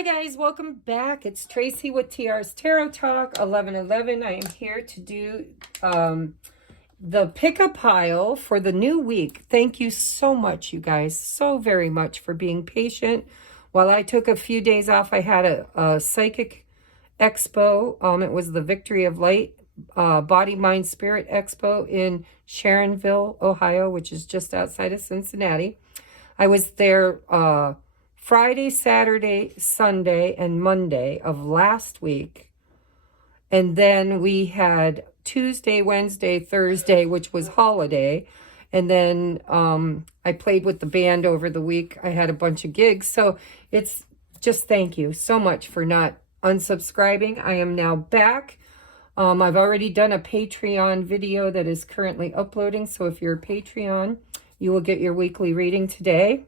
Hi guys, welcome back. It's Tracy with TR's Tarot Talk 1111. I am here to do the pick-up pile for the new week. Thank you so much, you guys, so very much for being patient. While I took a few days off, I had a psychic expo. It was the Victory of Light Body, Mind, Spirit Expo in Sharonville, Ohio, which is just outside of Cincinnati. I was there Friday, Saturday, Sunday, and Monday of last week. And then we had Tuesday, Wednesday, Thursday, which was holiday. And then I played with the band over the week. I had a bunch of gigs. So it's just thank you so much for not unsubscribing. I am now back. I've already done a Patreon video that is currently uploading. So if you're a Patreon, you will get your weekly reading today.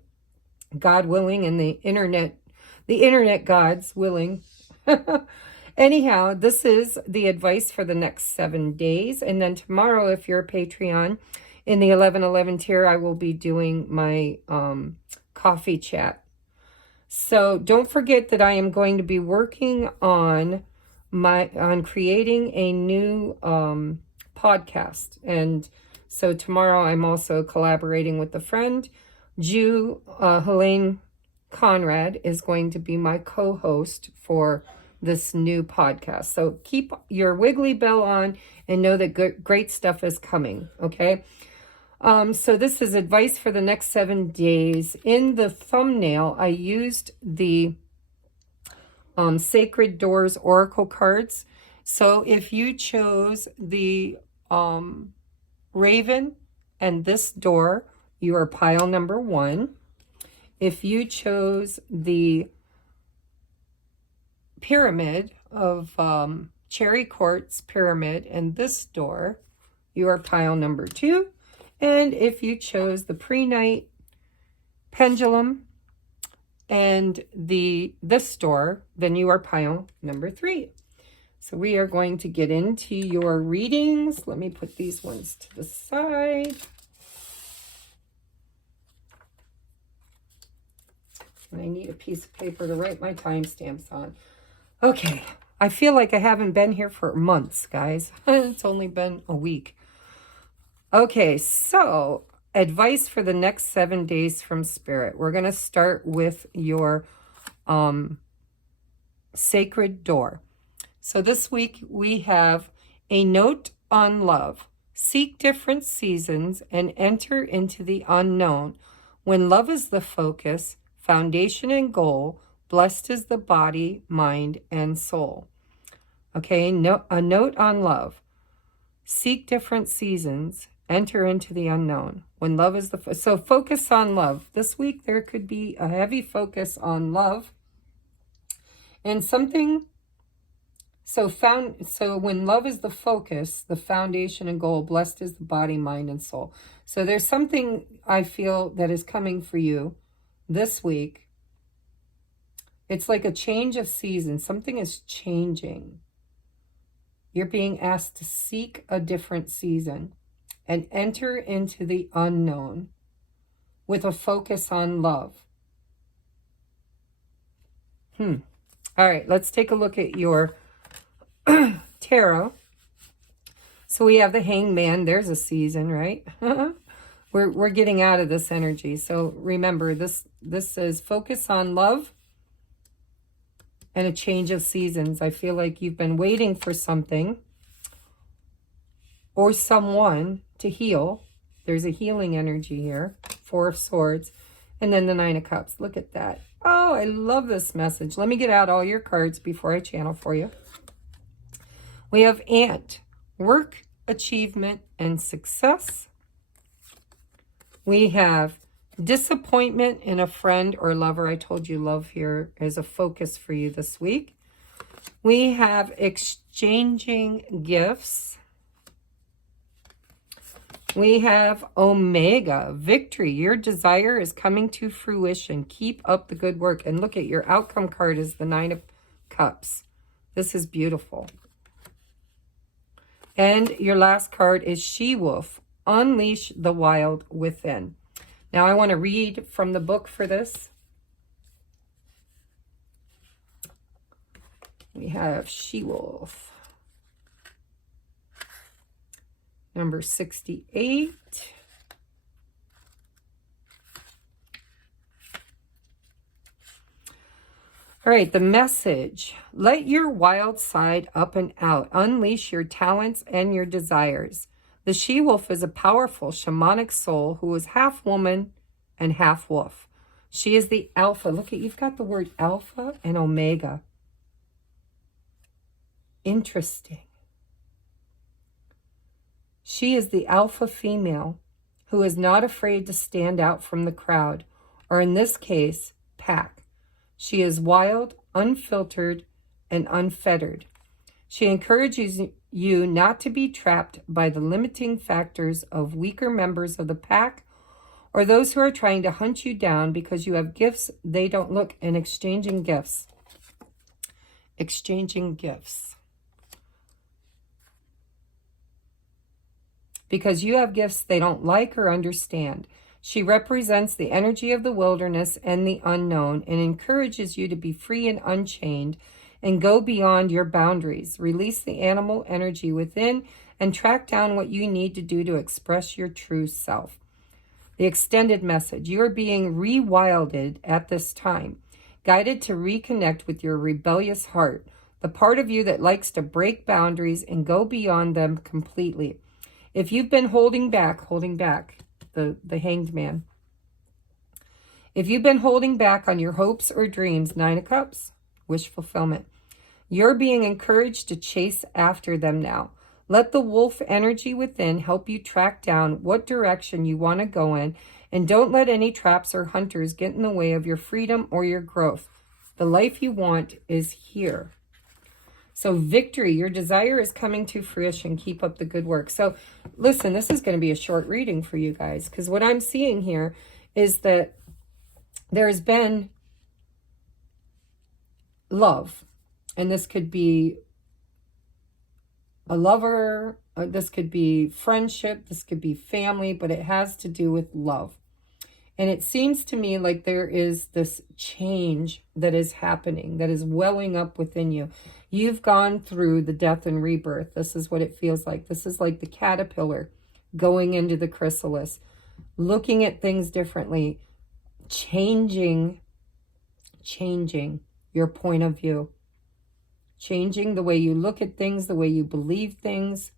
God willing, and the internet gods willing. Anyhow, this is the advice for the next 7 days. And then tomorrow, if you're a Patreon, in the 1111 tier, I will be doing my coffee chat. So don't forget that I am going to be working on creating a new podcast. And so tomorrow I'm also collaborating with a friend. Helene Conrad is going to be my co-host for this new podcast. So keep your wiggly bell on and know that great stuff is coming, okay? So this is advice for the next 7 days. In the thumbnail, I used the Sacred Doors Oracle cards. So if you chose the Raven and this door, you are pile number 1. If you chose the pyramid of cherry quartz pyramid and this door, you are pile number 2. And if you chose the pre-night pendulum and this door, then you are pile number 3. So we are going to get into your readings. Let me put these ones to the side. I need a piece of paper to write my timestamps on. Okay, I feel like I haven't been here for months, guys. It's only been a week. Okay, so advice for the next 7 days from Spirit. We're going to start with your sacred door. So this week we have a note on love. Seek different seasons and enter into the unknown. When love is the focus, foundation and goal, blessed is the body, mind, and soul. Okay, a note on love. Seek different seasons, enter into the unknown. When love is so focus on love. This week there could be a heavy focus on love. And something, so when love is the focus, the foundation and goal, blessed is the body, mind, and soul. So there's something I feel that is coming for you this week. It's like a change of season. Something is changing. You're being asked to seek a different season and enter into the unknown with a focus on love. All right, let's take a look at your tarot. So we have the Hangman. There's a season, right? We're getting out of this energy. So remember, this says focus on love and a change of seasons. I feel like you've been waiting for something or someone to heal. There's a healing energy here. 4 of Swords. And then the 9 of Cups. Look at that. Oh, I love this message. Let me get out all your cards before I channel for you. We have Ant. Work, achievement, and success. We have disappointment in a friend or lover. I told you love here is a focus for you this week. We have exchanging gifts. We have Omega, victory. Your desire is coming to fruition. Keep up the good work. And look at your outcome card is the 9 of Cups. This is beautiful. And your last card is She-Wolf. Unleash the wild within. Now I want to read from the book for this. We have She-Wolf. Number 68. All right, the message. Let your wild side up and out. Unleash your talents and your desires. The she-wolf is a powerful shamanic soul who is half woman and half wolf. She is the alpha. Look at, you've got the word alpha and omega. Interesting. She is the alpha female who is not afraid to stand out from the crowd, or in this case, pack. She is wild, unfiltered, and unfettered. She encourages you not to be trapped by the limiting factors of weaker members of the pack or those who are trying to hunt you down because you have gifts they don't look, and exchanging gifts. Exchanging gifts. Because you have gifts they don't like or understand. She represents the energy of the wilderness and the unknown and encourages you to be free and unchained and go beyond your boundaries. Release the animal energy within and track down what you need to do to express your true self. The extended message. You are being rewilded at this time, guided to reconnect with your rebellious heart, the part of you that likes to break boundaries and go beyond them completely. If you've been holding back, the Hanged Man. If you've been holding back on your hopes or dreams, 9 of Cups, wish fulfillment, you're being encouraged to chase after them now. Let the wolf energy within help you track down what direction you want to go in, and don't let any traps or hunters get in the way of your freedom or your growth. The life you want is here. So victory, your desire is coming to fruition. Keep up the good work. So listen, this is going to be a short reading for you guys, because what I'm seeing here is that there's been love. And this could be a lover, this could be friendship, this could be family, but it has to do with love. And it seems to me like there is this change that is happening, that is welling up within you. You've gone through the death and rebirth. This is what it feels like. This is like the caterpillar going into the chrysalis, looking at things differently, changing your point of view, changing the way you look at things, the way you believe things.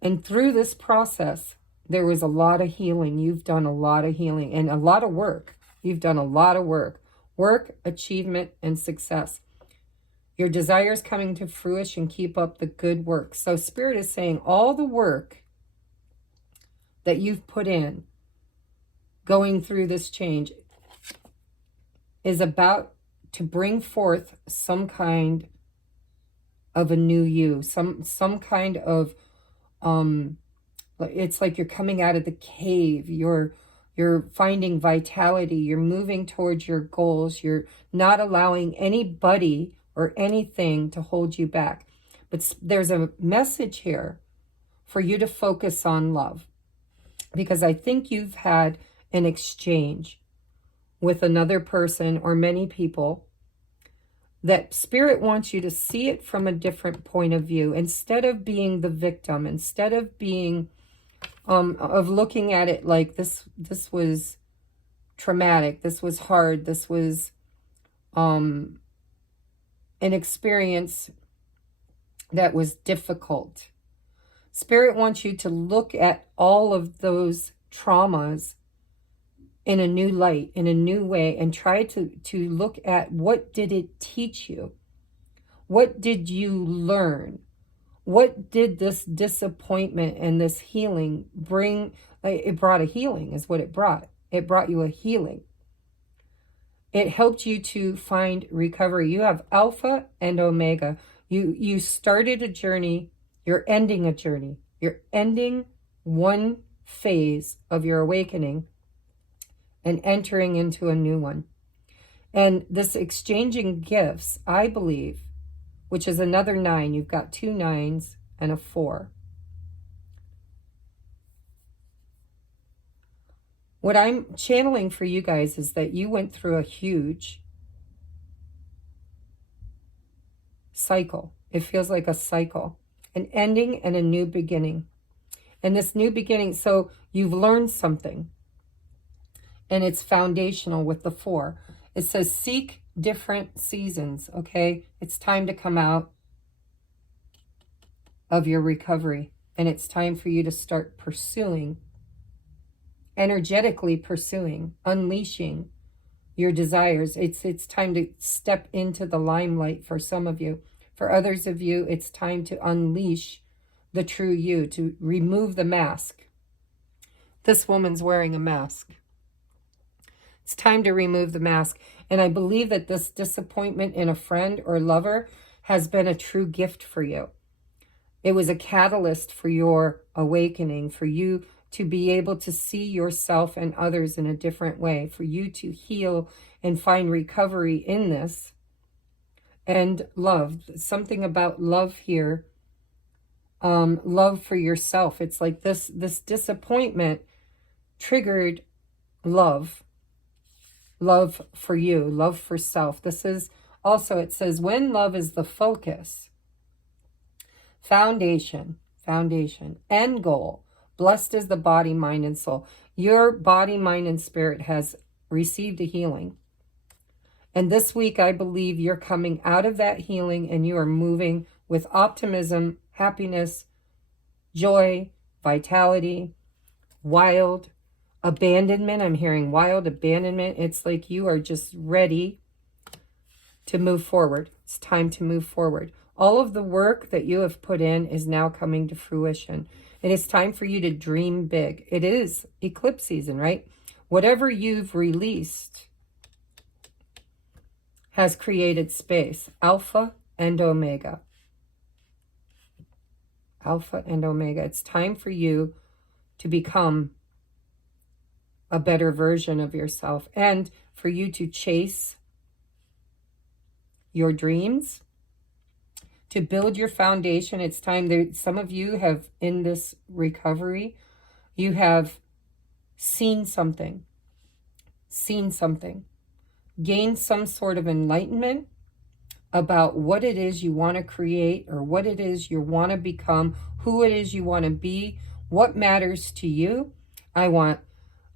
And through this process, there was a lot of healing. You've done a lot of healing and a lot of work. You've done a lot of work. Work, achievement, and success. Your desires coming to fruition. Keep up the good work. So Spirit is saying all the work that you've put in going through this change is about to bring forth some kind of a new you. Some kind of it's like you're coming out of the cave, you're finding vitality, you're moving towards your goals, you're not allowing anybody or anything to hold you back. But there's a message here for you to focus on love, because I think you've had an exchange with another person or many people that Spirit wants you to see it from a different point of view. Instead of being the victim, instead of being, of looking at it like this was traumatic, this was hard, this was an experience that was difficult. Spirit wants you to look at all of those traumas in a new light, in a new way, and try to look at what did it teach you? What did you learn? What did this disappointment and this healing bring? It brought a healing is what it brought. It brought you a healing. It helped you to find recovery. You have Alpha and Omega. You started a journey. You're ending a journey. You're ending one phase of your awakening and entering into a new one. And this exchanging gifts, I believe, which is another 9. You've got 2 9s and a 4. What I'm channeling for you guys is that you went through a huge cycle. It feels like a cycle, an ending and a new beginning. And this new beginning, so you've learned something, and it's foundational with the 4. It says seek different seasons, okay? It's time to come out of your recovery, and it's time for you to start pursuing, energetically pursuing, unleashing your desires. It's time to step into the limelight for some of you. For others of you, it's time to unleash the true you, to remove the mask. This woman's wearing a mask. It's time to remove the mask. And I believe that this disappointment in a friend or lover has been a true gift for you. It was a catalyst for your awakening, for you to be able to see yourself and others in a different way, for you to heal and find recovery in this. And love, something about love here, love for yourself. It's like this disappointment triggered love for you, love for self. This is also, it says, when love is the focus, foundation, end goal, blessed is the body, mind, and soul. Your body, mind, and spirit has received a healing. And this week, I believe you're coming out of that healing and you are moving with optimism, happiness, joy, vitality, wild abandonment. I'm hearing wild abandonment. It's like you are just ready to move forward. It's time to move forward. All of the work that you have put in is now coming to fruition. It is time for you to dream big. It is eclipse season, right? Whatever you've released has created space. Alpha and Omega. Alpha and Omega. It's time for you to become a better version of yourself and for you to chase your dreams, to build your foundation. It's time that some of you have, in this recovery, you have seen something, gained some sort of enlightenment about what it is you want to create or what it is you want to become, who it is you want to be, what matters to you. I want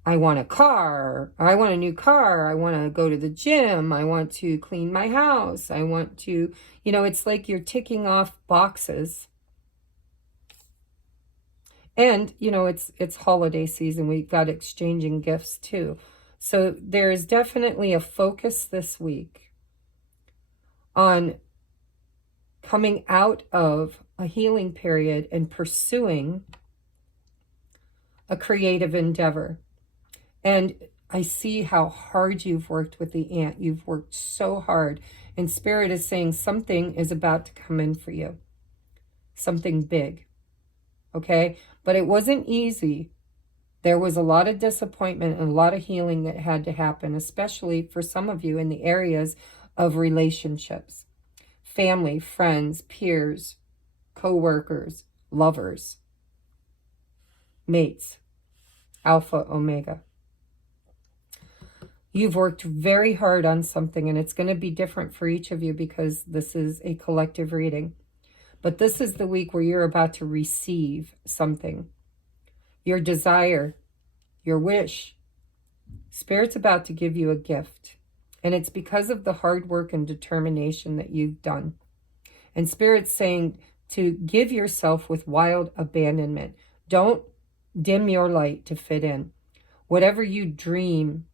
a car. I want a new car. I want to go to the gym. I want to clean my house. I want to, it's like you're ticking off boxes. And, it's holiday season. We've got exchanging gifts too. So there is definitely a focus this week on coming out of a healing period and pursuing a creative endeavor. And I see how hard you've worked with the ant. You've worked so hard. And Spirit is saying something is about to come in for you. Something big. Okay? But it wasn't easy. There was a lot of disappointment and a lot of healing that had to happen, especially for some of you in the areas of relationships. Family, friends, peers, co-workers, lovers, mates, Alpha, Omega. You've worked very hard on something, and it's going to be different for each of you because this is a collective reading. But this is the week where you're about to receive something. Your desire, your wish. Spirit's about to give you a gift. And it's because of the hard work and determination that you've done. And Spirit's saying to give yourself with wild abandonment. Don't dim your light to fit in. Whatever you dream,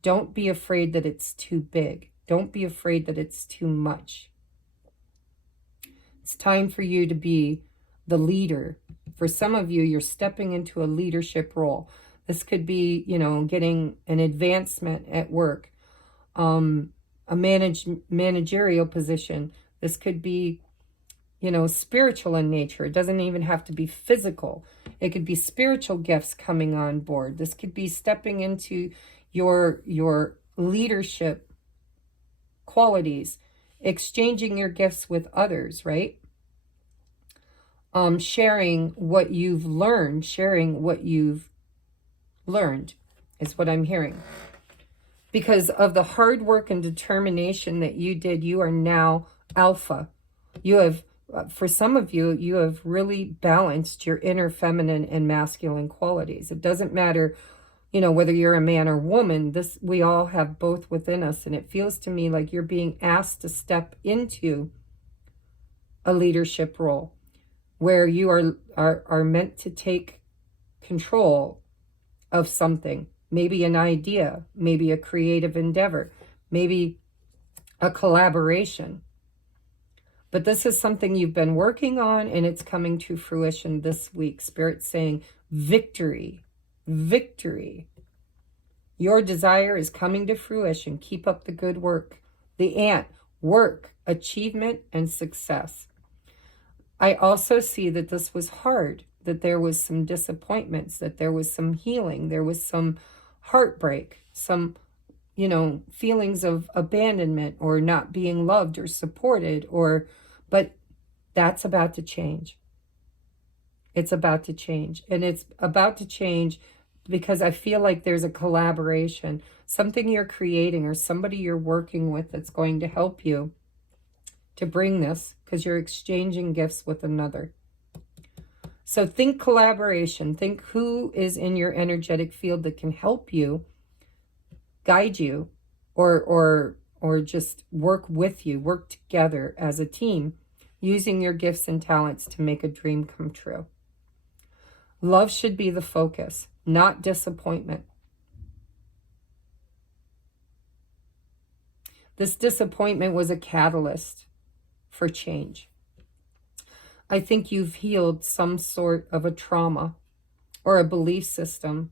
don't be afraid that it's too big. Don't be afraid that it's too much. It's time for you to be the leader. For some of you, you're stepping into a leadership role. This could be, getting an advancement at work, a managerial position. This could be, spiritual in nature. It doesn't even have to be physical. It could be spiritual gifts coming on board. This could be stepping into your leadership qualities, exchanging your gifts with others, right? Sharing what you've learned, is what I'm hearing. Because of the hard work and determination that you did, you are now alpha. You have, for some of you, you have really balanced your inner feminine and masculine qualities. It doesn't matter, you know, whether you're a man or woman, we all have both within us. And it feels to me like you're being asked to step into a leadership role where you are meant to take control of something. Maybe an idea, maybe a creative endeavor, maybe a collaboration. But this is something you've been working on, and it's coming to fruition this week. Spirit's saying victory, victory. Your desire is coming to fruition. Keep up the good work. The ant, work, achievement, and success. I also see that this was hard, that there was some disappointments, that there was some healing, there was some heartbreak, some, you know, feelings of abandonment or not being loved or supported, but that's about to change. It's about to change. And it's about to change because I feel like there's a collaboration, something you're creating or somebody you're working with that's going to help you to bring this, because you're exchanging gifts with another. So think collaboration. Think who is in your energetic field that can help you, guide you, or just work with you, work together as a team, using your gifts and talents to make a dream come true. Love should be the focus, not disappointment. This disappointment was a catalyst for change. I think you've healed some sort of a trauma or a belief system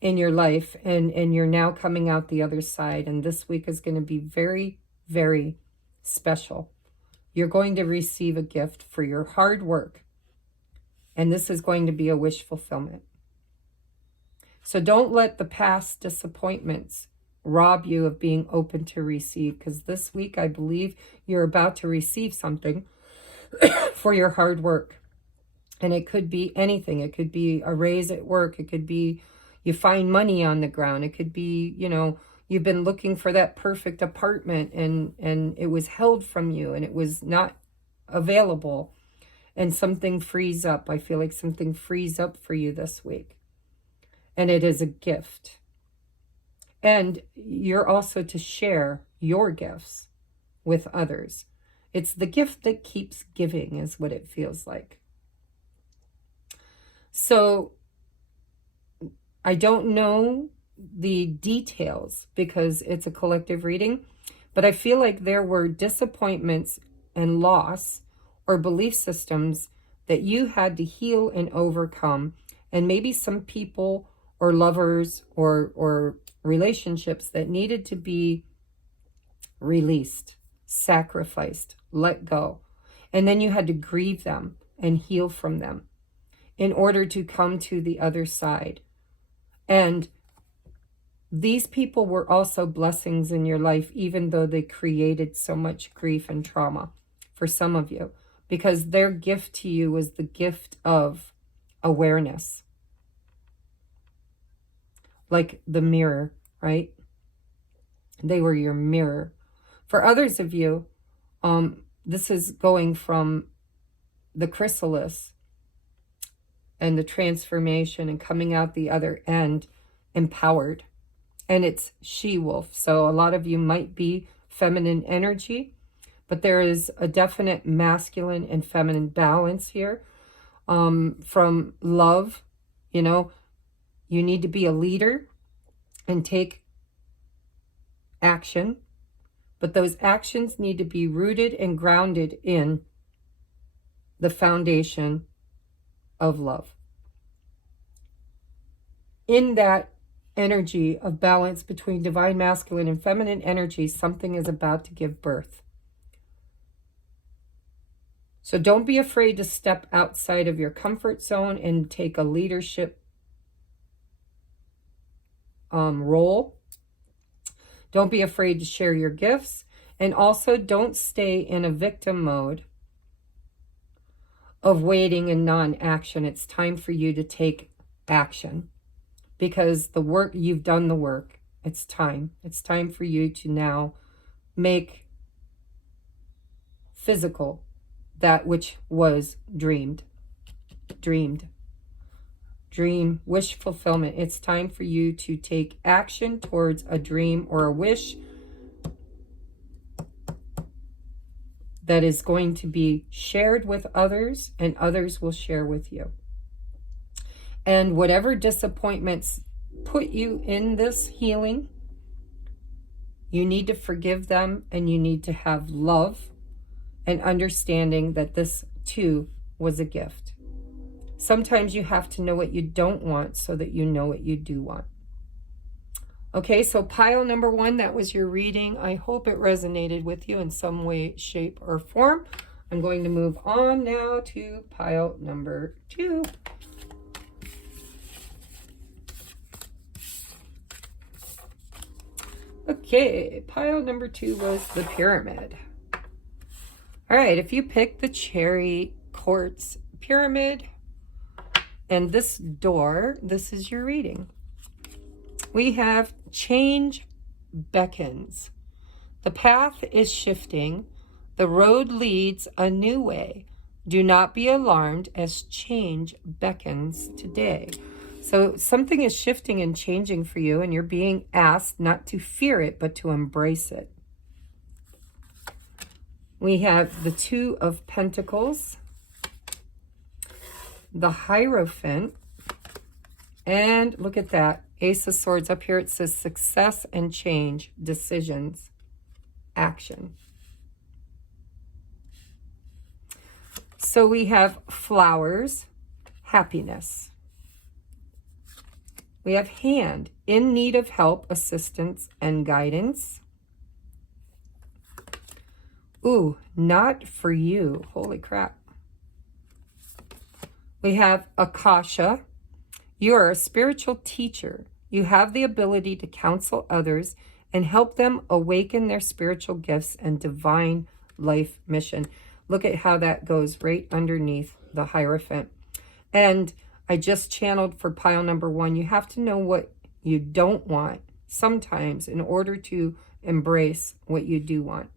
in your life, and you're now coming out the other side. And this week is going to be very, very special. You're going to receive a gift for your hard work, and this is going to be a wish fulfillment. So don't let the past disappointments rob you of being open to receive, because this week I believe you're about to receive something for your hard work. And it could be anything. It could be a raise at work. It could be you find money on the ground. It could be, you know, you've been looking for that perfect apartment and it was held from you and it was not available, and something frees up. I feel like something frees up for you this week. And it is a gift. And you're also to share your gifts with others. It's the gift that keeps giving is what it feels like. So I don't know the details because it's a collective reading, but I feel like there were disappointments and loss or belief systems that you had to heal and overcome. And maybe some people or lovers or relationships that needed to be released, sacrificed, let go. And then you had to grieve them and heal from them in order to come to the other side. And these people were also blessings in your life, even though they created so much grief and trauma for some of you, because their gift to you was the gift of awareness. Like the mirror, right? They were your mirror. For others of you, this is going from the chrysalis and the transformation and coming out the other end empowered. And it's she-wolf. So a lot of you might be feminine energy, but there is a definite masculine and feminine balance here. From love, you know, you need to be a leader and take action. But those actions need to be rooted and grounded in the foundation of love. In that energy of balance between divine masculine and feminine energy, something is about to give birth. So don't be afraid to step outside of your comfort zone and take a leadership role. Don't be afraid to share your gifts. And also don't stay in a victim mode of waiting and non-action. It's time for you to take action, because the work, you've done the work. It's time. It's time for you to now make physical that which was dreamed. Dream, wish fulfillment. It's time for you to take action towards a dream or a wish that is going to be shared with others, and others will share with you. And whatever disappointments put you in this healing, you need to forgive them, and you need to have love and understanding that this too was a gift. Sometimes you have to know what you don't want so that you know what you do want. Okay, so pile number 1, that was your reading. I hope it resonated with you in some way, shape, or form. I'm going to move on now to pile number 2. Okay, pile number 2 was the pyramid. All right, if you pick the cherry quartz pyramid and this door, this is your reading. We have change beckons. The path is shifting. The road leads a new way. Do not be alarmed as change beckons today. So something is shifting and changing for you, and you're being asked not to fear it, but to embrace it. We have the 2 of Pentacles, the Hierophant, and look at that, Ace of Swords. Up here it says success and change, decisions, action. So we have flowers, happiness. We have hand, in need of help, assistance, and guidance. Ooh, not for you. Holy crap. We have Akasha. You are a spiritual teacher. You have the ability to counsel others and help them awaken their spiritual gifts and divine life mission. Look at how that goes right underneath the Hierophant. And I just channeled for pile number 1. You have to know what you don't want sometimes in order to embrace what you do want.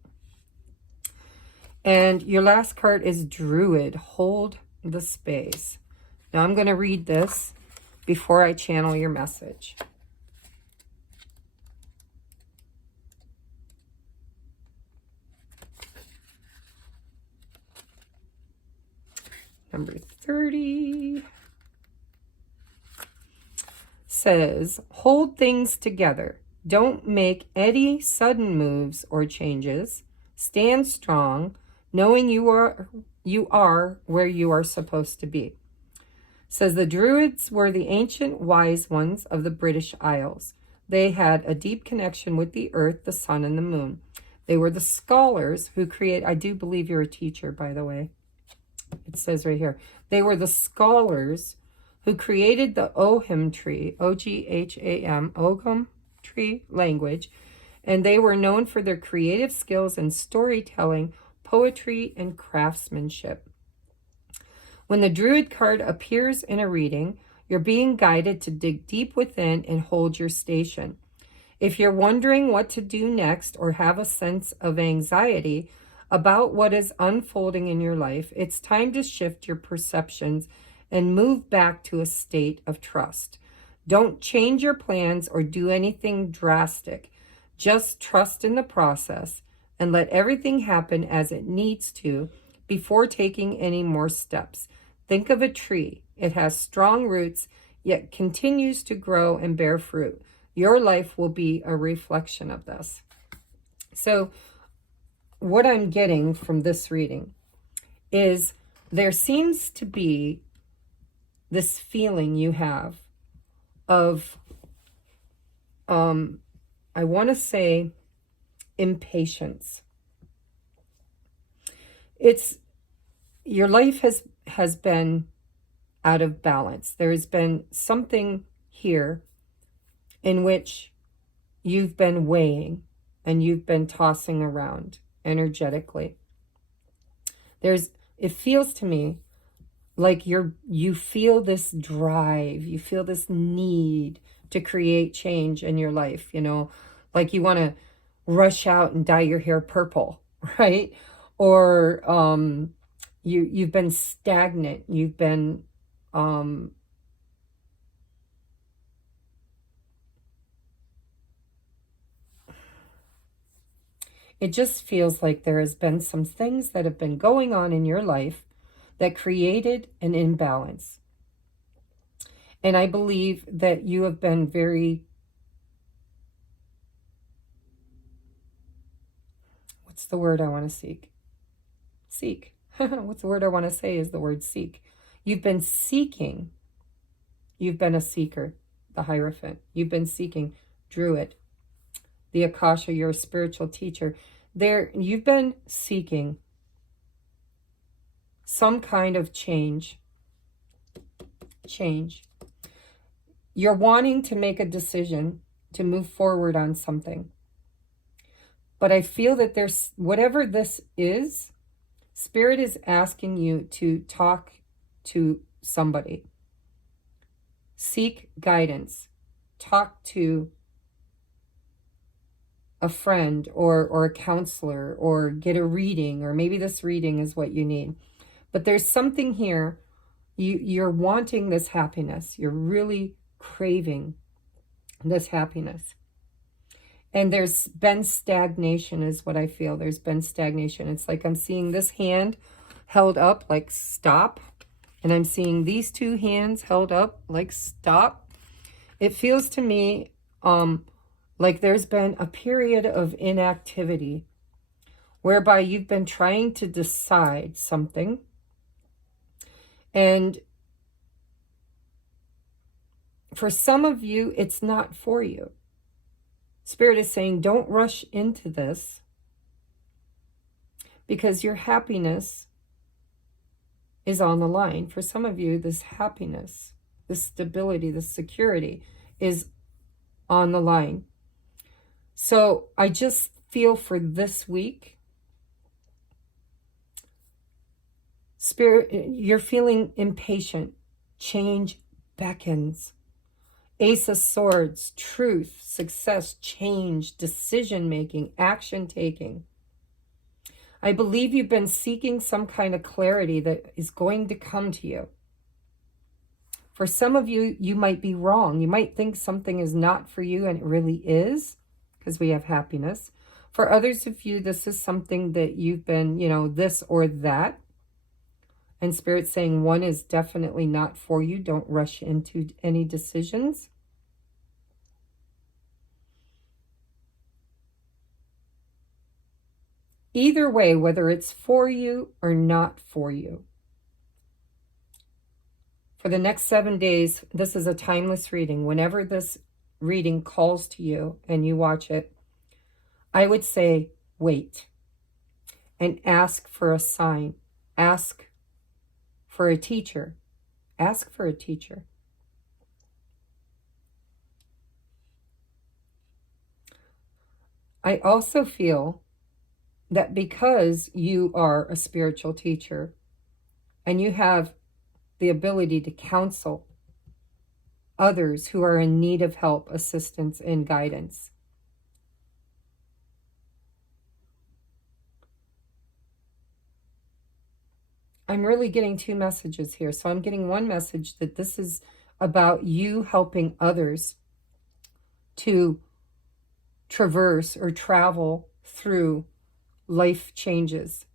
And your last card is Druid. Hold the space. Now I'm going to read this before I channel your message. Number 30 says, hold things together. Don't make any sudden moves or changes. Stand strong, knowing you are where you are supposed to be. Says the Druids were the ancient wise ones of the British Isles. They had a deep connection with the earth, the sun, and the moon. They were the scholars who create, I do believe you're a teacher, by the way. It says right here. They were the scholars who created the Ogham tree, O-G-H-A-M, Ogham tree language, and they were known for their creative skills in storytelling, poetry, and craftsmanship. When the Druid card appears in a reading, you're being guided to dig deep within and hold your station. If you're wondering what to do next or have a sense of anxiety about what is unfolding in your life, it's time to shift your perceptions and move back to a state of trust. Don't change your plans or do anything drastic. Just trust in the process and let everything happen as it needs to before taking any more steps. Think of a tree. It has strong roots, yet continues to grow and bear fruit. Your life will be a reflection of this. So what I'm getting from this reading is there seems to be this feeling you have of, I want to say, impatience. It's, your life has been out of balance. There has been something here in which you've been weighing and you've been tossing around energetically. It feels to me like you feel this drive, you feel this need to create change in your life, you know, like you want to rush out and dye your hair purple, right? Or you've been stagnant, you've been it just feels like there has been some things that have been going on in your life that created an imbalance. And I believe that you have been very, what's the word I want to seek? Seek. What's the word I want to say is the word seek. You've been seeking. You've been a seeker, the Hierophant. You've been seeking, Druid, the Akasha, you're a spiritual teacher. You've been seeking some kind of change. You're wanting to make a decision to move forward on something. But I feel that there's, whatever this is, Spirit is asking you to talk to somebody. Seek guidance. Talk to a friend or a counselor, or get a reading, or maybe this reading is what you need. But there's something here. You're wanting this happiness. You're really craving this happiness. And there's been stagnation is what I feel. There's been stagnation. It's like I'm seeing this hand held up like stop. And I'm seeing these two hands held up like stop. It feels to me like there's been a period of inactivity whereby you've been trying to decide something. And for some of you, it's not for you. Spirit is saying, don't rush into this, because your happiness is on the line. For some of you, this happiness, this stability, this security is on the line. So I just feel for this week, Spirit, you're feeling impatient. Change beckons. Ace of Swords, truth, success, change, decision-making, action-taking. I believe you've been seeking some kind of clarity that is going to come to you. For some of you, you might be wrong. You might think something is not for you, and it really is, because we have happiness. For others of you, this is something that you've been, you know, this or that. And Spirit's saying one is definitely not for you. Don't rush into any decisions. Either way, whether it's for you or not for you, for the next 7 days, this is a timeless reading. Whenever this reading calls to you and you watch it, I would say wait and ask for a sign. Ask for a teacher. Ask for a teacher. I also feel that because you are a spiritual teacher and you have the ability to counsel others who are in need of help, assistance, and guidance, I'm really getting two messages here. So I'm getting one message that this is about you helping others to traverse or travel through life changes,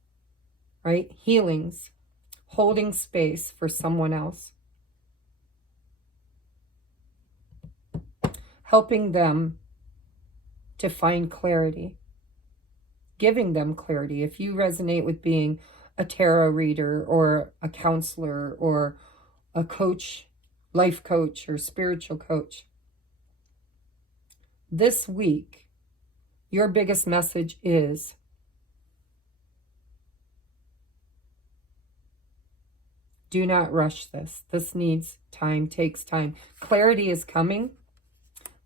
right? Healings, holding space for someone else, helping them to find clarity, giving them clarity. If you resonate with being a tarot reader or a counselor or a coach, life coach or spiritual coach, this week, your biggest message is do not rush this. This needs time, takes time. Clarity is coming.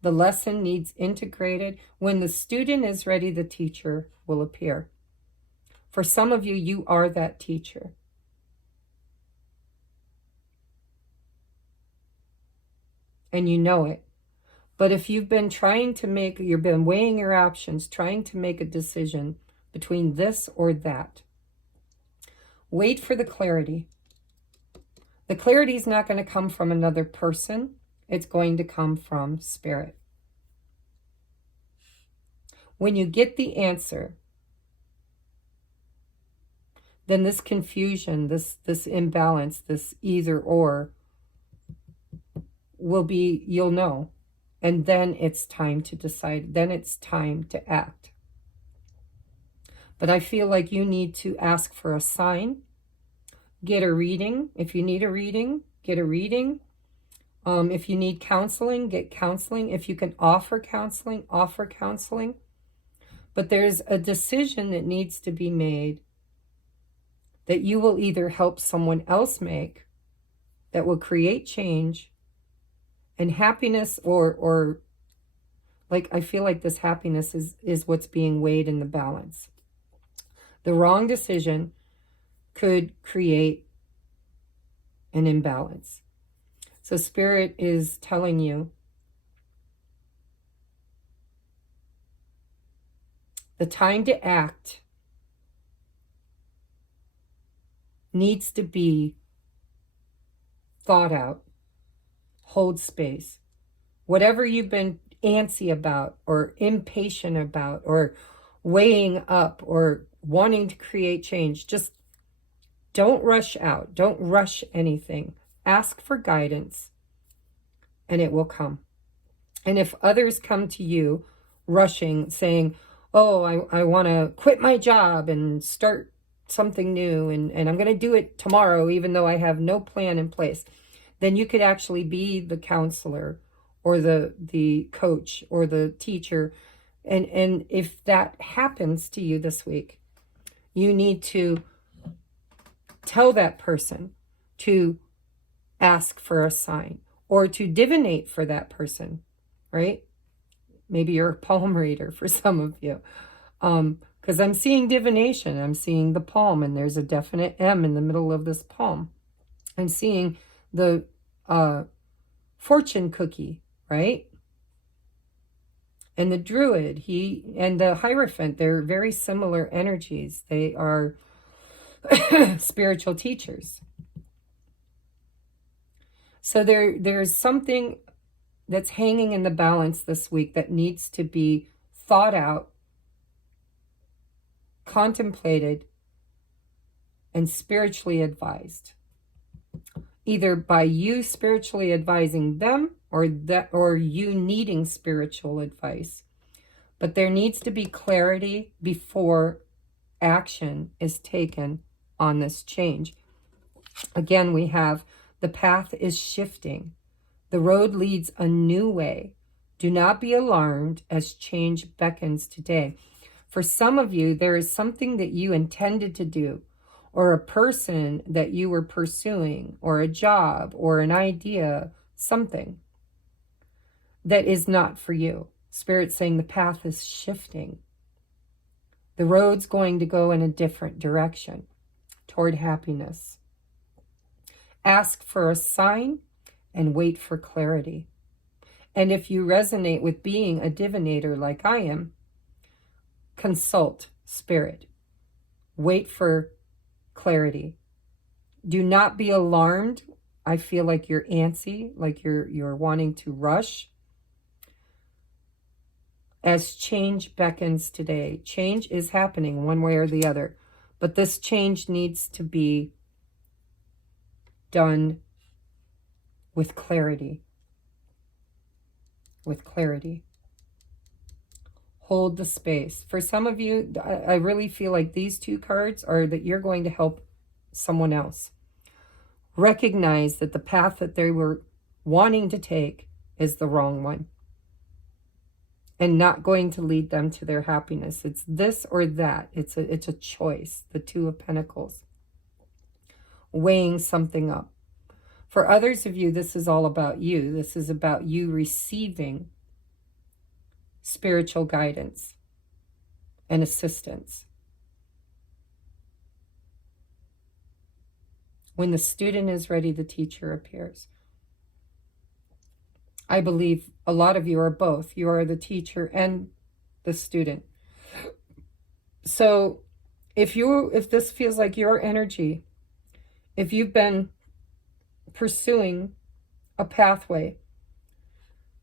The lesson needs integrated. When the student is ready, the teacher will appear. For some of you, you are that teacher. And you know it. But if you've been you've been weighing your options, trying to make a decision between this or that, wait for the clarity. The clarity is not going to come from another person. It's going to come from Spirit. When you get the answer, then this confusion, this imbalance, this either or will be, you'll know. And then it's time to decide. Then it's time to act. But I feel like you need to ask for a sign. Get a reading. If you need a reading, get a reading. If you need counseling, get counseling. If you can offer counseling, offer counseling. But there's a decision that needs to be made that you will either help someone else make that will create change and happiness, or like, I feel like this happiness is what's being weighed in the balance. The wrong decision could create an imbalance. So Spirit is telling you the time to act needs to be thought out. Hold space. Whatever you've been antsy about or impatient about or weighing up or wanting to create change, just don't rush out. Don't rush anything. Ask for guidance and it will come. And if others come to you rushing, saying, oh, I want to quit my job and start something new and I'm going to do it tomorrow even though I have no plan in place, then you could actually be the counselor or the coach or the teacher. And if that happens to you this week, you need to tell that person to ask for a sign or to divinate for that person, right? Maybe you're a palm reader for some of you. Because I'm seeing divination. I'm seeing the palm and there's a definite M in the middle of this palm. I'm seeing the fortune cookie, right? And the druid, and the Hierophant, they're very similar energies. They are spiritual teachers. So there's something that's hanging in the balance this week that needs to be thought out, contemplated, and spiritually advised. Either by you spiritually advising them or you needing spiritual advice. But there needs to be clarity before action is taken on this change. Again, we have the path is shifting. The road leads a new way. Do not be alarmed as change beckons today. For some of you, there is something that you intended to do, or a person that you were pursuing, or a job, or an idea, something that is not for you. Spirit's saying the path is shifting. The road's going to go in a different direction toward happiness. Ask for a sign and wait for clarity. And if you resonate with being a divinator like I am, consult Spirit. Wait for clarity. Do not be alarmed. I feel like you're antsy, like you're wanting to rush. As change beckons today, change is happening one way or the other, but this change needs to be done with clarity. With clarity. Hold the space. For some of you, I really feel like these two cards are that you're going to help someone else. Recognize that the path that they were wanting to take is the wrong one and not going to lead them to their happiness. It's this or that. It's a choice. The Two of Pentacles. Weighing something up. For others of you, this is all about you. This is about you receiving spiritual guidance and assistance. When the student is ready, the teacher appears. I believe a lot of you are both. You are the teacher and the student. So if this feels like your energy, if you've been pursuing a pathway,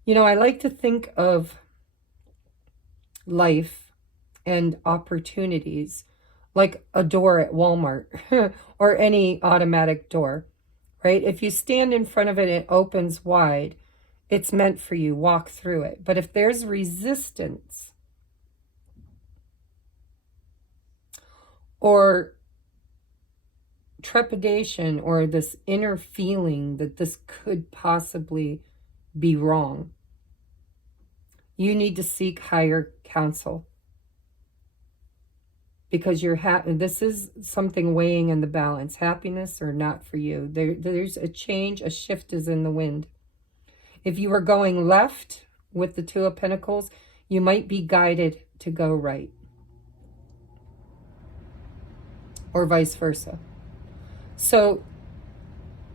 I like to think of life and opportunities like a door at Walmart or any automatic door, right? If you stand in front of it, it opens wide. It's meant for you. Walk through it. But if there's resistance or trepidation or this inner feeling that this could possibly be wrong, you need to seek higher counsel, because this is something weighing in the balance, happiness or not for you. There's a change, a shift is in the wind. If you were going left with the Two of Pentacles, you might be guided to go right, or vice versa. So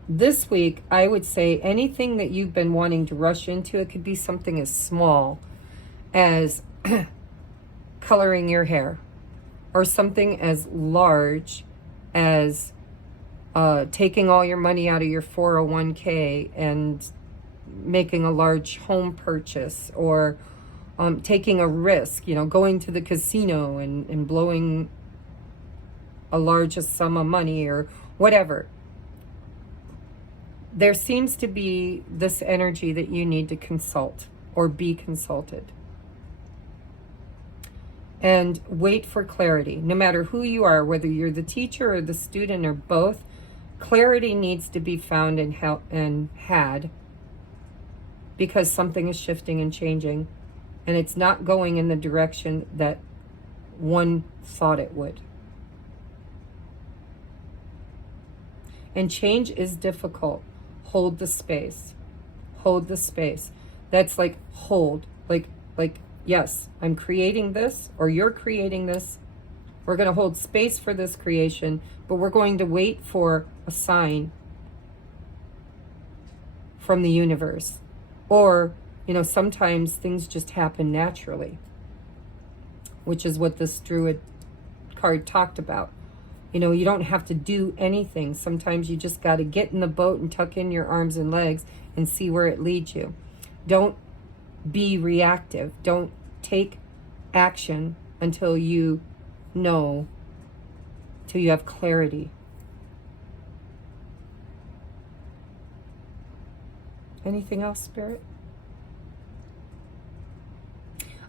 this week, I would say anything that you've been wanting to rush into, it could be something as small as coloring your hair, or something as large as taking all your money out of your 401k and making a large home purchase, or taking a risk, going to the casino and blowing a large sum of money or whatever. There seems to be this energy that you need to consult or be consulted. And wait for clarity. No matter who you are, whether you're the teacher or the student or both, clarity needs to be found and had, because something is shifting and changing, and it's not going in the direction that one thought it would. And change is difficult. Hold the space. Hold the space. That's like hold. Like, yes, I'm creating this, or you're creating this. We're going to hold space for this creation, but we're going to wait for a sign from the universe. Or, sometimes things just happen naturally, which is what this Druid card talked about. You don't have to do anything. Sometimes you just got to get in the boat and tuck in your arms and legs and see where it leads you. Don't be reactive. Don't take action until you know, till you have clarity. Anything else, Spirit?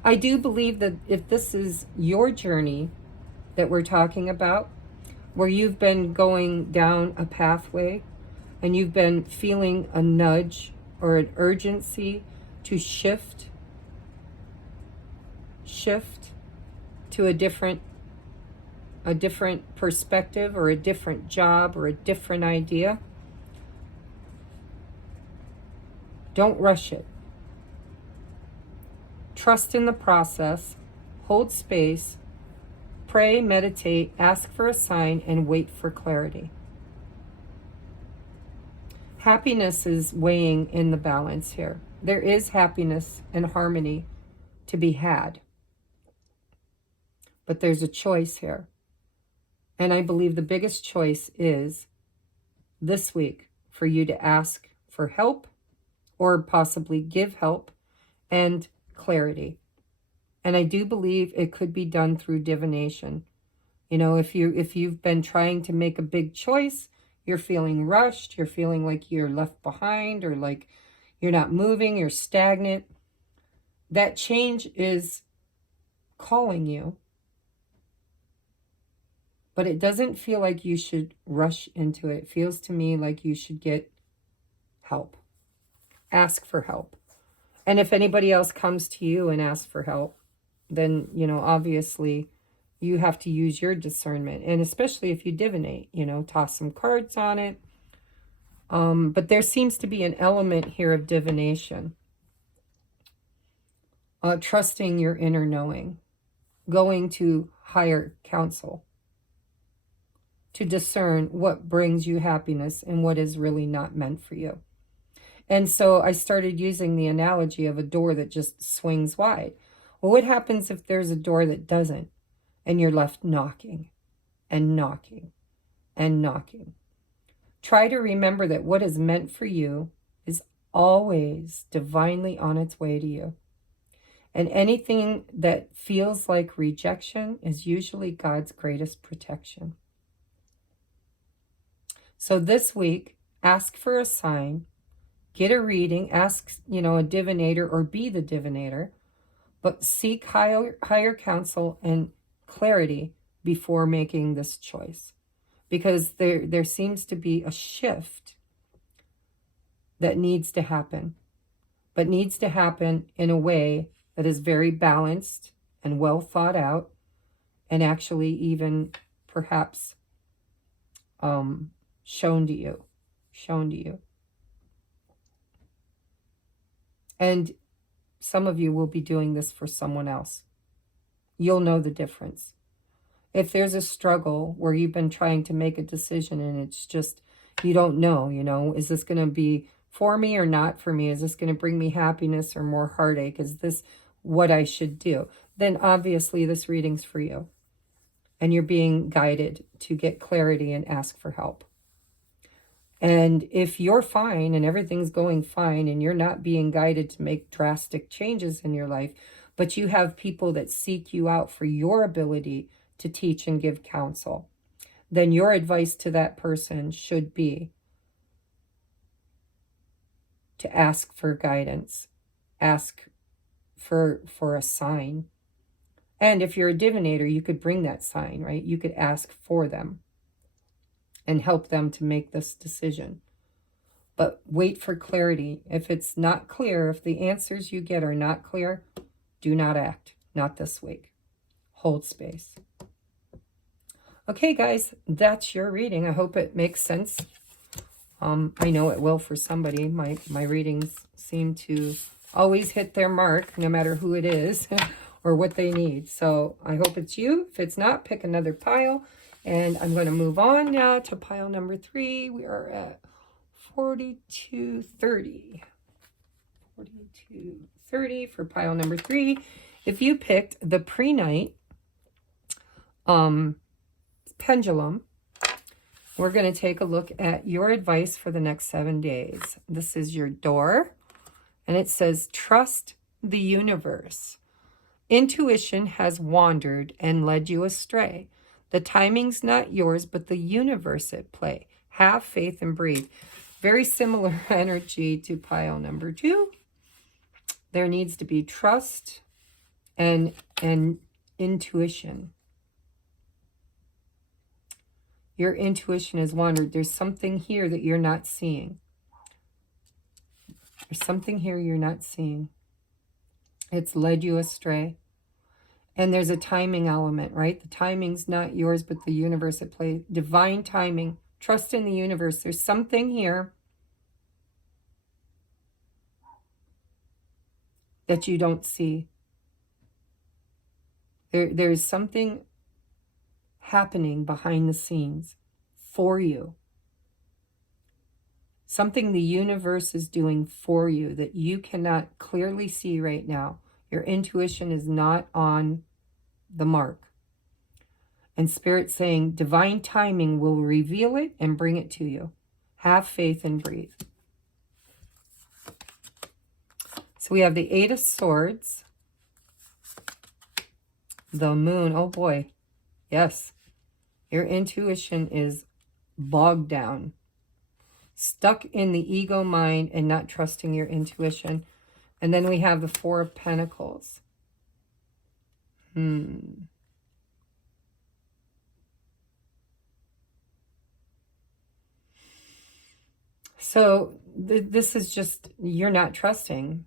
I do believe that if this is your journey that we're talking about, where you've been going down a pathway and you've been feeling a nudge or an urgency to shift to a different perspective, or a different job, or a different idea, don't rush it. Trust in the process, hold space, pray, meditate, ask for a sign, and wait for clarity. Happiness is weighing in the balance here. There is happiness and harmony to be had. But there's a choice here. And I believe the biggest choice is this week for you to ask for help, or possibly give help and clarity. And I do believe it could be done through divination. If you've been trying to make a big choice, you're feeling rushed, you're feeling like you're left behind, or like you're not moving, you're stagnant, that change is calling you. But it doesn't feel like you should rush into it. It feels to me like you should get help. Ask for help. And if anybody else comes to you and asks for help, then, obviously you have to use your discernment. And especially if you divinate, toss some cards on it. But there seems to be an element here of divination. Trusting your inner knowing. Going to higher counsel to discern what brings you happiness and what is really not meant for you. And so I started using the analogy of a door that just swings wide. Well, what happens if there's a door that doesn't, and you're left knocking and knocking and knocking? Try to remember that what is meant for you is always divinely on its way to you. And anything that feels like rejection is usually God's greatest protection. So this week, ask for a sign, get a reading, ask, a divinator or be the divinator, but seek higher counsel and clarity before making this choice. Because there seems to be a shift that needs to happen, but needs to happen in a way that is very balanced and well thought out, and actually even perhaps shown to you. And some of you will be doing this for someone else. You'll know the difference. If there's a struggle where you've been trying to make a decision and it's just, you don't know, is this going to be for me or not for me? Is this going to bring me happiness or more heartache? Is this what I should do? Then obviously this reading's for you. And you're being guided to get clarity and ask for help. And if you're fine and everything's going fine and you're not being guided to make drastic changes in your life, but you have people that seek you out for your ability to teach and give counsel, then your advice to that person should be to ask for guidance, ask for a sign. And if you're a divinator, you could bring that sign, right? You could ask for them and help them to make this decision. But wait for clarity. If it's not clear, if the answers you get are not clear, do not act. Not this week. Hold space. Okay, guys, that's your reading. I hope it makes sense. I know it will for somebody. My readings seem to always hit their mark, no matter who it is or what they need. So I hope it's you. If it's not, pick another pile. And I'm going to move on now to pile number 3. We are at 4230. 4230 for pile number 3. If you picked the pre-night pendulum, we're going to take a look at your advice for the next 7 days. This is your door, and it says, trust the universe. Intuition has wandered and led you astray. The timing's not yours, but the universe at play. Have faith and breathe. Very similar energy to pile number 2. There needs to be trust and intuition. Your intuition has wandered. There's something here that you're not seeing. There's something here you're not seeing. It's led you astray. And there's a timing element, right? The timing's not yours, but the universe at play. Divine timing. Trust in the universe. There's something here that you don't see. There's something happening behind the scenes for you. Something the universe is doing for you that you cannot clearly see right now. Your intuition is not on the mark. And Spirit's saying divine timing will reveal it and bring it to you. Have faith and breathe. So we have the 8 of Swords. The Moon. Oh boy. Yes. Your intuition is bogged down. Stuck in the ego mind and not trusting your intuition. And then we have the 4 of Pentacles. So this is just, you're not trusting.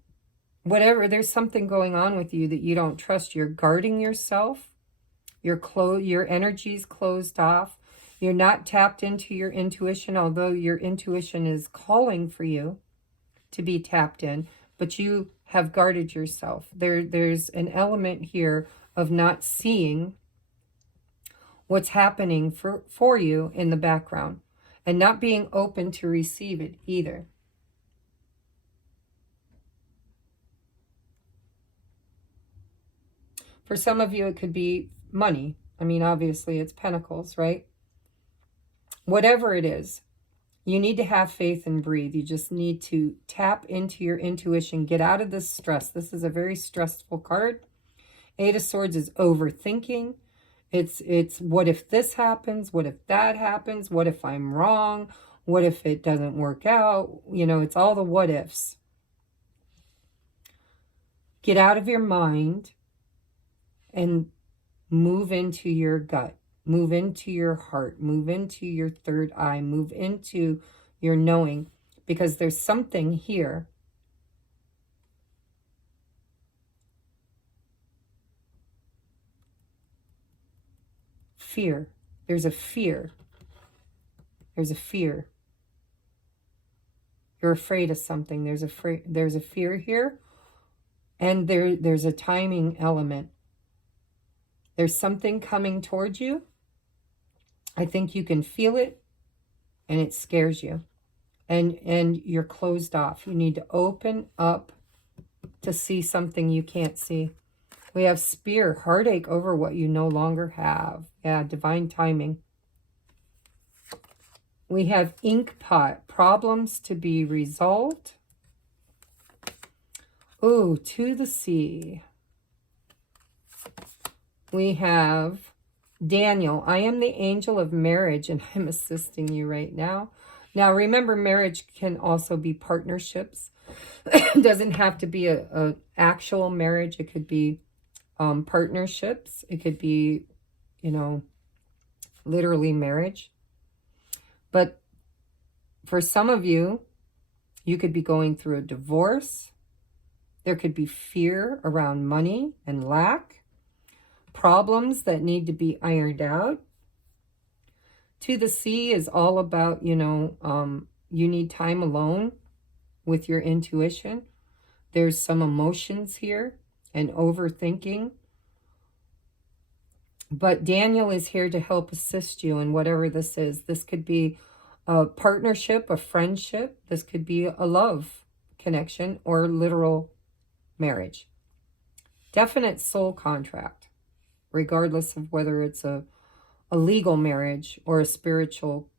Whatever, there's something going on with you that you don't trust. You're guarding yourself. Your energy's closed off. You're not tapped into your intuition, although your intuition is calling for you to be tapped in, but you have guarded yourself. There's an element here of not seeing what's happening for you in the background and not being open to receive it either. For some of you, it could be money. I mean, obviously, it's pentacles, right? Whatever it is, you need to have faith and breathe. You just need to tap into your intuition. Get out of this stress. This is a very stressful card. Eight of Swords is overthinking. It's what if this happens? What if that happens? What if I'm wrong? What if it doesn't work out? You know, it's all the what ifs. Get out of your mind and move into your gut. Move into your heart. Move into your third eye. Move into your knowing. Because there's something here. Fear. There's a fear. There's a fear. You're afraid of something. There's a fear here. And there's a timing element. There's something coming towards you. I think you can feel it, and it scares you. And you're closed off. You need to open up to see something you can't see. We have Spear, heartache over what you no longer have. Yeah, divine timing. We have Inkpot, problems to be resolved. Oh, to the sea. We have Daniel, I am the angel of marriage and I'm assisting you right now. Now, remember, marriage can also be partnerships. It doesn't have to be a actual marriage. It could be partnerships. It could be, you know, literally marriage. But for some of you, you could be going through a divorce. There could be fear around money and lack. Problems that need to be ironed out. To the sea is all about, you know, you need time alone with your intuition. There's some emotions here and overthinking. But Daniel is here to help assist you in whatever this is. This could be a partnership, a friendship. This could be a love connection or literal marriage. Definite soul contract, regardless of whether it's a legal marriage or a spiritual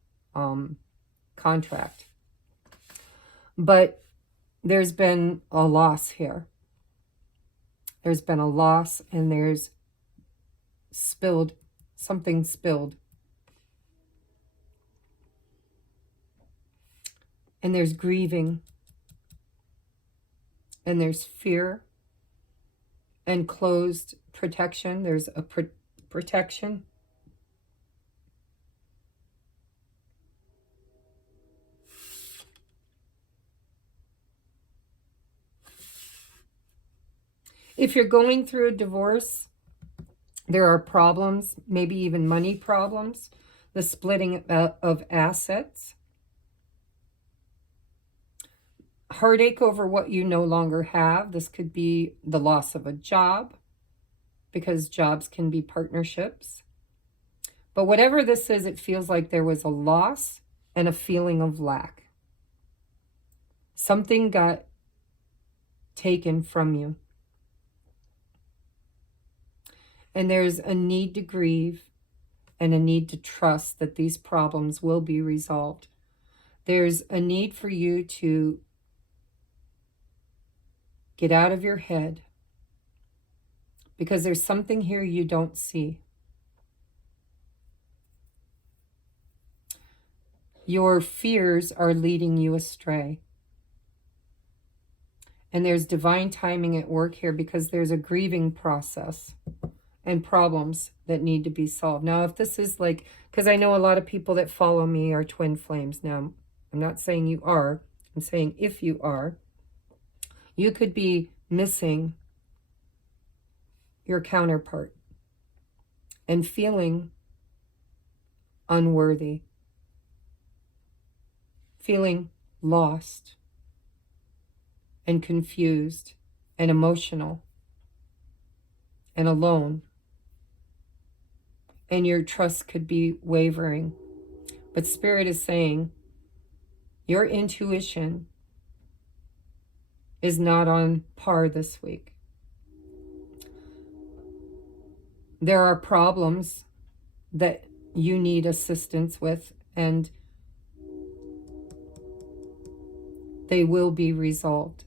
contract. But there's been a loss here. There's been a loss, and there's something spilled. And there's grieving. And there's fear. And closed protection. There's a protection. If you're going through a divorce, there are problems, maybe even money problems, the splitting of assets, heartache over what you no longer have. This could be the loss of a job, because jobs can be partnerships. But whatever this is, it feels like there was a loss and a feeling of lack. Something got taken from you. And there's a need to grieve and a need to trust that these problems will be resolved. There's a need for you to get out of your head, because there's something here you don't see. Your fears are leading you astray. And there's divine timing at work here, because there's a grieving process and problems that need to be solved. Now, if this is like, because I know a lot of people that follow me are twin flames. Now, I'm not saying you are. I'm saying if you are, you could be missing your counterpart and feeling unworthy, feeling lost and confused and emotional and alone. And your trust could be wavering. But Spirit is saying your intuition is not on par this week. There are problems that you need assistance with, and they will be resolved.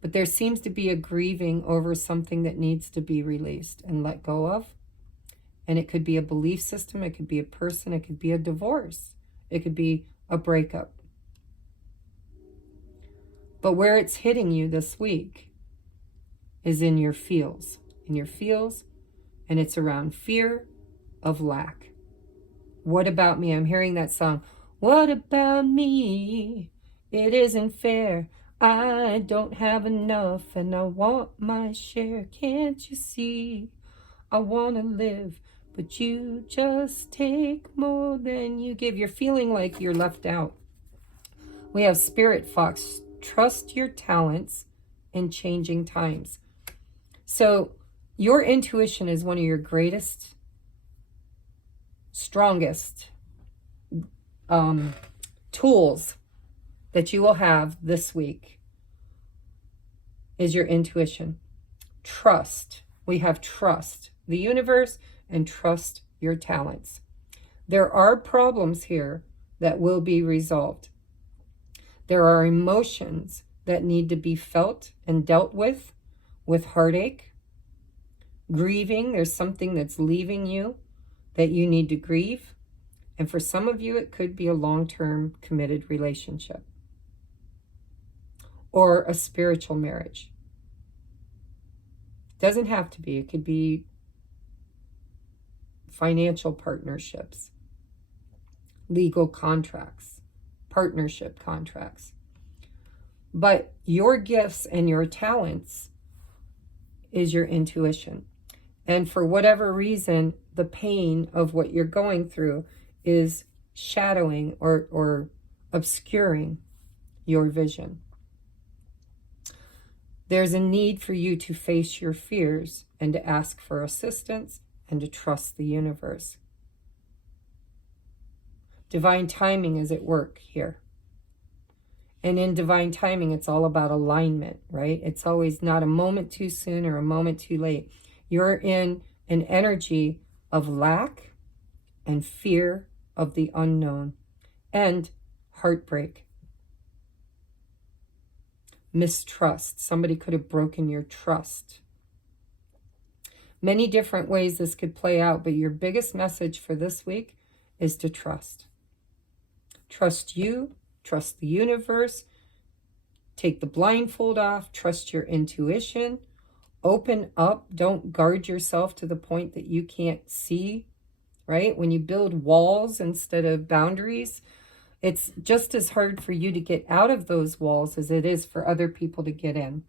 But there seems to be a grieving over something that needs to be released and let go of. And it could be a belief system, it could be a person, it could be a divorce, it could be a breakup. But where it's hitting you this week is in your feels. In your feels, and it's around fear of lack. What about me? I'm hearing that song. What about me? It isn't fair. I don't have enough and I want my share. Can't you see? I want to live, but you just take more than you give. You're feeling like you're left out. We have Spirit Fox. Trust your talents in changing times. So your intuition is one of your greatest, strongest tools that you will have this week is your intuition. Trust. We have trust the universe and trust your talents. There are problems here that will be resolved. There are emotions that need to be felt and dealt with heartache, grieving. There's something that's leaving you that you need to grieve. And for some of you, it could be a long-term committed relationship or a spiritual marriage. Doesn't have to be. It could be financial partnerships, legal contracts, partnership contracts. But your gifts and your talents is your intuition. And for whatever reason, the pain of what you're going through is shadowing or obscuring your vision. There's a need for you to face your fears and to ask for assistance and to trust the universe. Divine timing is at work here. And in divine timing, it's all about alignment, right? It's always not a moment too soon or a moment too late. You're in an energy of lack and fear of the unknown and heartbreak. Mistrust. Somebody could have broken your trust. Many different ways this could play out, but your biggest message for this week is to trust. Trust you, trust the universe, take the blindfold off, trust your intuition, open up, don't guard yourself to the point that you can't see, right? When you build walls instead of boundaries, it's just as hard for you to get out of those walls as it is for other people to get in.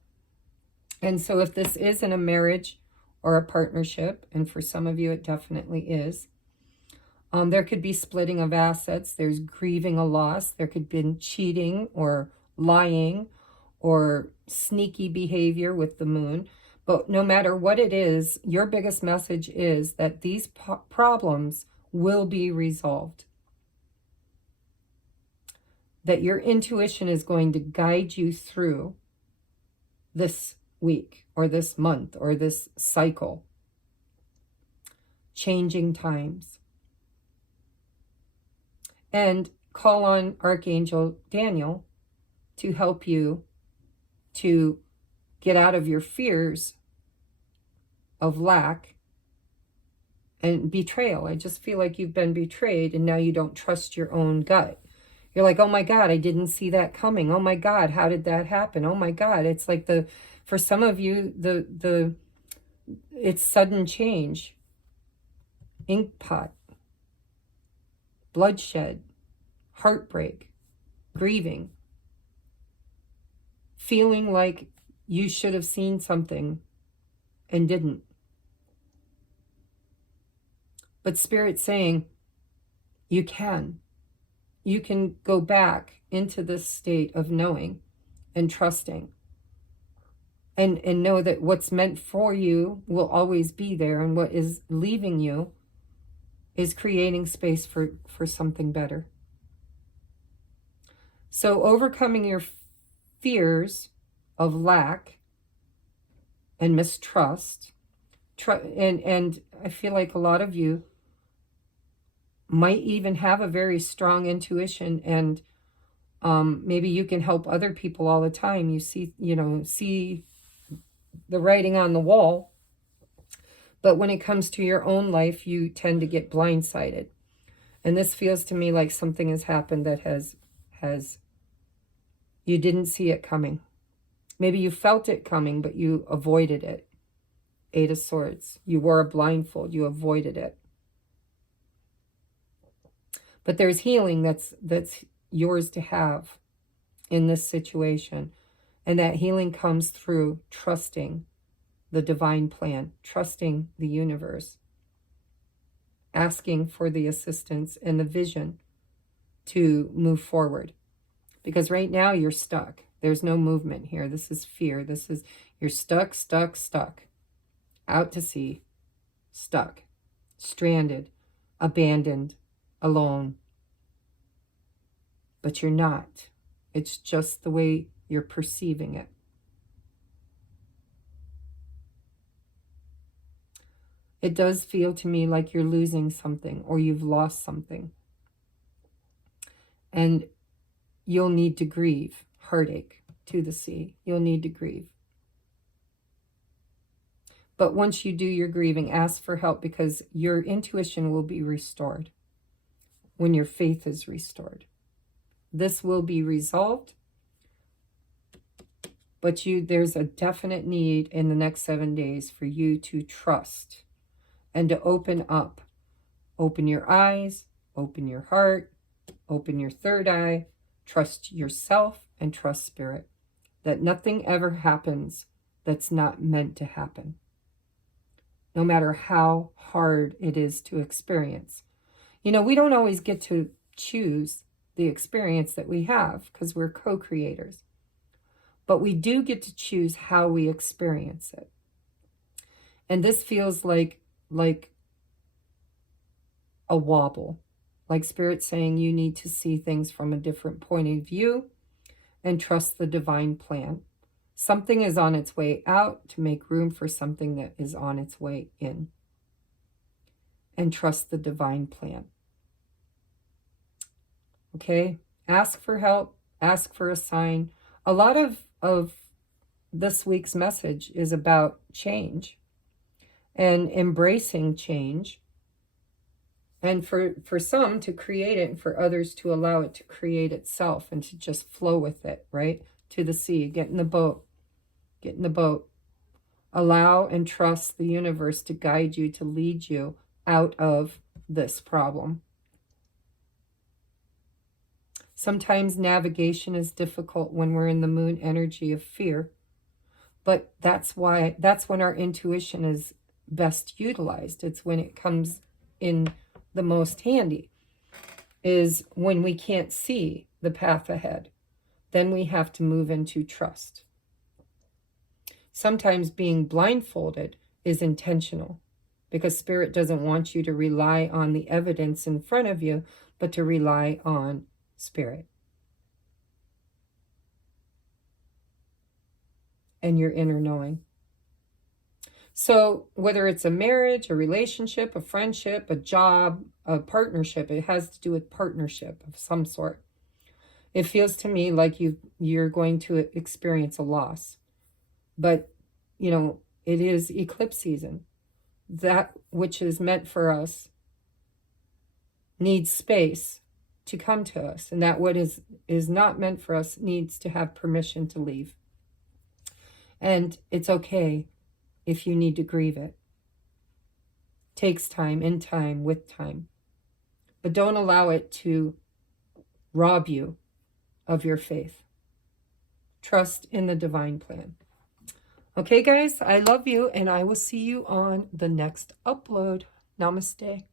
And so if this isn't a marriage or a partnership, and for some of you it definitely is, there could be splitting of assets, there's grieving a loss, there could be cheating or lying or sneaky behavior with the moon. But no matter what it is, your biggest message is that these problems will be resolved. That your intuition is going to guide you through this week or this month or this cycle. Changing times. And call on Archangel Daniel to help you to get out of your fears of lack and betrayal. I just feel like you've been betrayed and now you don't trust your own gut. You're like, oh my God, I didn't see that coming. Oh my God, how did that happen? Oh my God. It's like for some of you, it's sudden change. Ink pot. Bloodshed. Heartbreak. Grieving. Feeling like you should have seen something and didn't. But Spirit's saying, you can. You can go back into this state of knowing and trusting and know that what's meant for you will always be there, and what is leaving you is creating space for something better. So overcoming your fears of lack and mistrust, And I feel like a lot of you might even have a very strong intuition, and maybe you can help other people all the time. You see, see the writing on the wall, but when it comes to your own life, you tend to get blindsided. And this feels to me like something has happened that has you didn't see it coming. Maybe you felt it coming, but you avoided it. 8 of Swords. You wore a blindfold. You avoided it. But there's healing that's yours to have in this situation. And that healing comes through trusting the divine plan, trusting the universe, asking for the assistance and the vision to move forward. Because right now you're stuck. There's no movement here. This is fear. You're stuck, stuck, stuck. Out to sea, stuck, stranded, abandoned, alone. But you're not. It's just the way you're perceiving it. It does feel to me like you're losing something or you've lost something. And you'll need to grieve. Heartache to the sea. You'll need to grieve. But once you do your grieving, ask for help, because your intuition will be restored when your faith is restored. This will be resolved, but there's a definite need in the next 7 days for you to trust and to open up. Open your eyes, open your heart, open your third eye, trust yourself and trust spirit. That nothing ever happens that's not meant to happen. No matter how hard it is to experience. We don't always get to choose the experience that we have because we're co-creators. But we do get to choose how we experience it. And this feels like a wobble. Like Spirit saying you need to see things from a different point of view and trust the divine plan. Something is on its way out to make room for something that is on its way in. And trust the divine plan. Okay? Ask for help. Ask for a sign. A lot of this week's message is about change and embracing change. And for some to create it, and for others to allow it to create itself and to just flow with it, right? To the sea. Get in the boat. Get in the boat. Allow and trust the universe to guide you, to lead you out of this problem. Sometimes navigation is difficult when we're in the moon energy of fear. But that's when our intuition is best utilized. It's when it comes in the most handy, is when we can't see the path ahead. Then we have to move into trust. Sometimes being blindfolded is intentional, because Spirit doesn't want you to rely on the evidence in front of you, but to rely on Spirit and your inner knowing. So whether it's a marriage, a relationship, a friendship, a job, a partnership, it has to do with partnership of some sort. It feels to me like you're going to experience a loss. But, it is eclipse season. That which is meant for us needs space to come to us. And that what is not meant for us needs to have permission to leave. And it's okay if you need to grieve it. Takes time, in time, with time. But don't allow it to rob you of your faith. Trust in the divine plan. Okay, guys, I love you, and I will see you on the next upload. Namaste.